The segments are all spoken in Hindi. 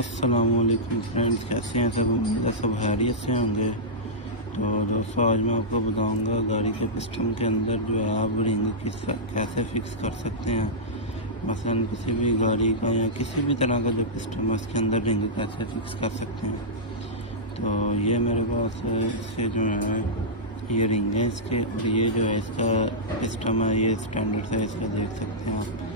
अस्सलामुअलैकुम फ्रेंड्स, कैसे हैं सब? उम्मीद है सब खैरियत से होंगे। तो दोस्तों, आज मैं आपको बताऊंगा गाड़ी के पिस्टन के अंदर जो है आप रिंग कैसे फिक्स कर सकते हैं। मसलन किसी भी गाड़ी का या किसी भी तरह का जो पिस्टन है उसके अंदर रिंग कैसे फिक्स कर सकते हैं। तो ये मेरे पास इसके जो है ये रिंग है इसके, और ये जो है इसका पिस्टन है, ये स्टैंडर्ड साइज़ का देख सकते हैं आप।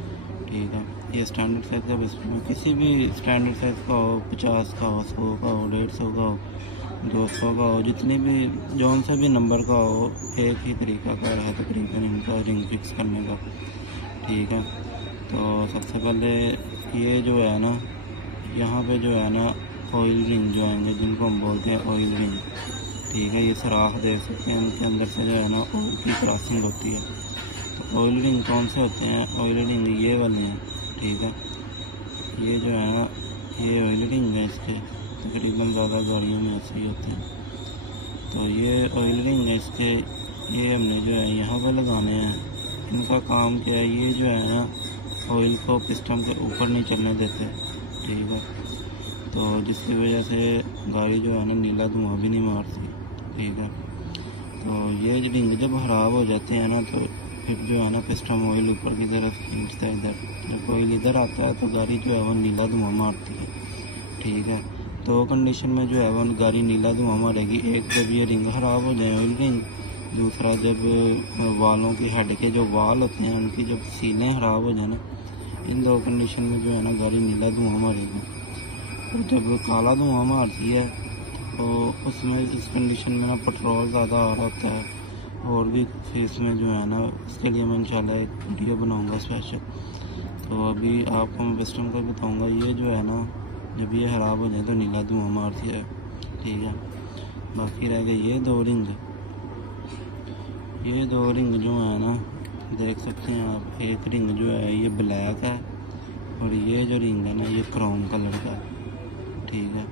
ठीक है, ये स्टैंडर्ड साइज़ का पिस्टन है, किसी भी स्टैंडर्ड साइज़ का हो, 50 का हो, 100 का हो, 150 का हो, 200 का हो, जितनी भी जौन सा भी नंबर का हो, एक ही तरीका का है तकरीबन इनका रिंग फिक्स करने का। ठीक है, तो सबसे पहले ये जो है ना, यहाँ पे जो है ना ऑयल रिंग जो आएंगे, जिनको हम बोलते हैं ऑयल रिंग। ठीक है, ये सराख देख सकते हैं, इनके अंदर से जो है ना ऑयल की क्रॉसिंग होती है। तो ऑयल रिंग कौन से होते हैं? ऑयल रिंग ये वाले हैं। ठीक है, ये जो है ना ये ऑयल रिंग है, इसके तकरीबन ज़्यादा गाड़ियों में ऐसे ही होते हैं। तो ये ऑयल रिंग है इसके, ये हमने जो है यहाँ पे लगाने हैं। इनका काम क्या है? ये जो है ना ऑयल को पिस्टन के ऊपर नहीं चलने देते। ठीक है, तो जिसकी वजह से गाड़ी जो है ना नीला धुआं भी नहीं मारती। ठीक है, तो ये रिंग जब ख़राब हो जाते हैं ना, तो फिर जो है ना पिस्टन ऑयल ऊपर की तरफ खींचता है। इधर जब ऑयल इधर आता है तो गाड़ी जो है वो नीला धुआं मारती है। ठीक है, तो कंडीशन में जो है वो गाड़ी नीला धुआं मारेगी। एक, जब ये रिंग ख़राब हो जाए ऑयल रिंग। दूसरा, जब वालों की हेड के जो वाल होते हैं उनकी जब सीलें ख़राब हो जाए ना, इन दो कंडीशन में जो है ना गाड़ी नीला धुआं मारेगी। और जब काला धुआं मारती है तो उसमें इस कंडीशन में ना पेट्रोल ज़्यादा आ रहा होता है। और भी फेस में जो है ना, उसके लिए मैं इंशाल्लाह एक वीडियो बनाऊंगा स्पेशल। तो अभी आपको मैं पिस्टन का बताऊंगा। ये जो है ना जब ये ख़राब हो जाए तो नीला धुआं मारती है। ठीक है, बाकी रह गए ये दो रिंग। ये दो रिंग जो है ना देख सकते हैं आप। एक रिंग जो है ये ब्लैक है, और ये जो रिंग है ना ये क्रोम कलर का है। ठीक है,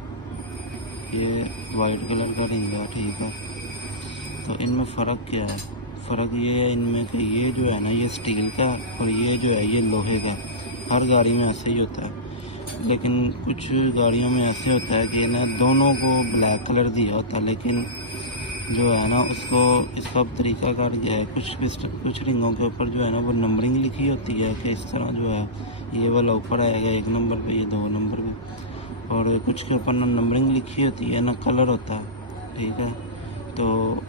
ये वाइट कलर का रिंग है। ठीक है, तो इनमें फ़र्क क्या है? फ़र्क ये है इनमें कि ये जो है ना ये स्टील का, और ये जो है ये लोहे का। हर गाड़ी में ऐसे ही होता है, लेकिन कुछ गाड़ियों में ऐसे होता है कि ना दोनों को ब्लैक कलर दिया होता है, लेकिन जो है ना उसको इसका तरीका कार क्या है, कुछ रिंगों के ऊपर जो है ना वो नंबरिंग लिखी होती है कि इस तरह जो है ये वाला ऊपर आएगा 1 नंबर पे, ये 2 नंबर पे, और कुछ के ऊपर ना नंबरिंग लिखी होती है ना कलर होता है। ठीक है, तो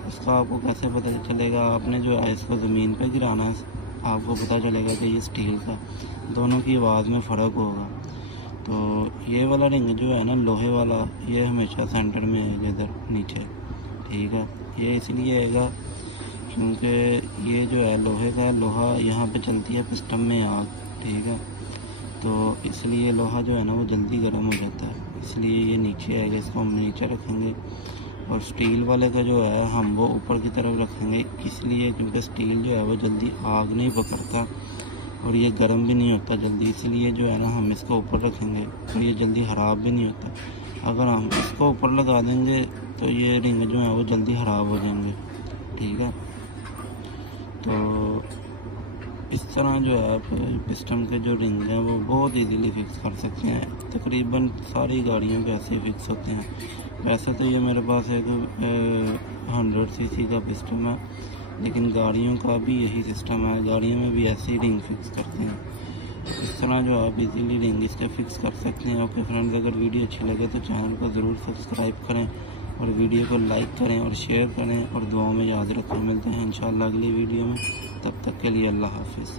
उसका आपको कैसे पता चलेगा? आपने जो है इसको ज़मीन पे गिराना है, आपको पता चलेगा कि ये स्टील का। दोनों की आवाज़ में फ़र्क होगा। तो ये वाला रिंग जो है ना लोहे वाला, ये हमेशा सेंटर में आएगा इधर नीचे। ठीक है, ये इसलिए आएगा क्योंकि ये जो है लोहे का है। लोहा यहाँ पे चलती है पिस्टन में आग। ठीक है, तो इसलिए लोहा जो है ना वो जल्दी गर्म हो जाता है, इसलिए ये नीचे आएगा। इसको हम नीचे रखेंगे। और स्टील वाले का जो है हम वो ऊपर की तरफ रखेंगे, इसलिए क्योंकि स्टील जो है वो जल्दी आग नहीं पकड़ता, और ये गर्म भी नहीं होता जल्दी, इसलिए जो है ना हम इसको ऊपर रखेंगे, और ये जल्दी ख़राब भी नहीं होता। अगर हम इसको ऊपर लगा देंगे तो ये रिंग जो है वो जल्दी ख़राब हो जाएंगे। ठीक है, तो इस तरह जो है आप पिस्टन के जो रिंग हैं वो बहुत इजीली फिक्स कर सकते हैं। तकरीबन सारी गाड़ियों के ऐसे फिक्स होते हैं। वैसे तो ये मेरे पास एक 100 सीसी का पिस्टन है, लेकिन गाड़ियों का भी यही सिस्टम है, गाड़ियों में भी ऐसे ही रिंग फिक्स करते हैं। इस तरह जो आप इजीली रिंग इसके फिक्स कर सकते हैं। ओके फ्रेंड्स, अगर वीडियो अच्छी लगे तो चैनल को ज़रूर सब्सक्राइब करें, और वीडियो को लाइक करें और शेयर करें, और दुआओं में याद रखें। मिलते हैं इंशाल्लाह अगली वीडियो में, तब तक के लिए अल्लाह हाफिज़।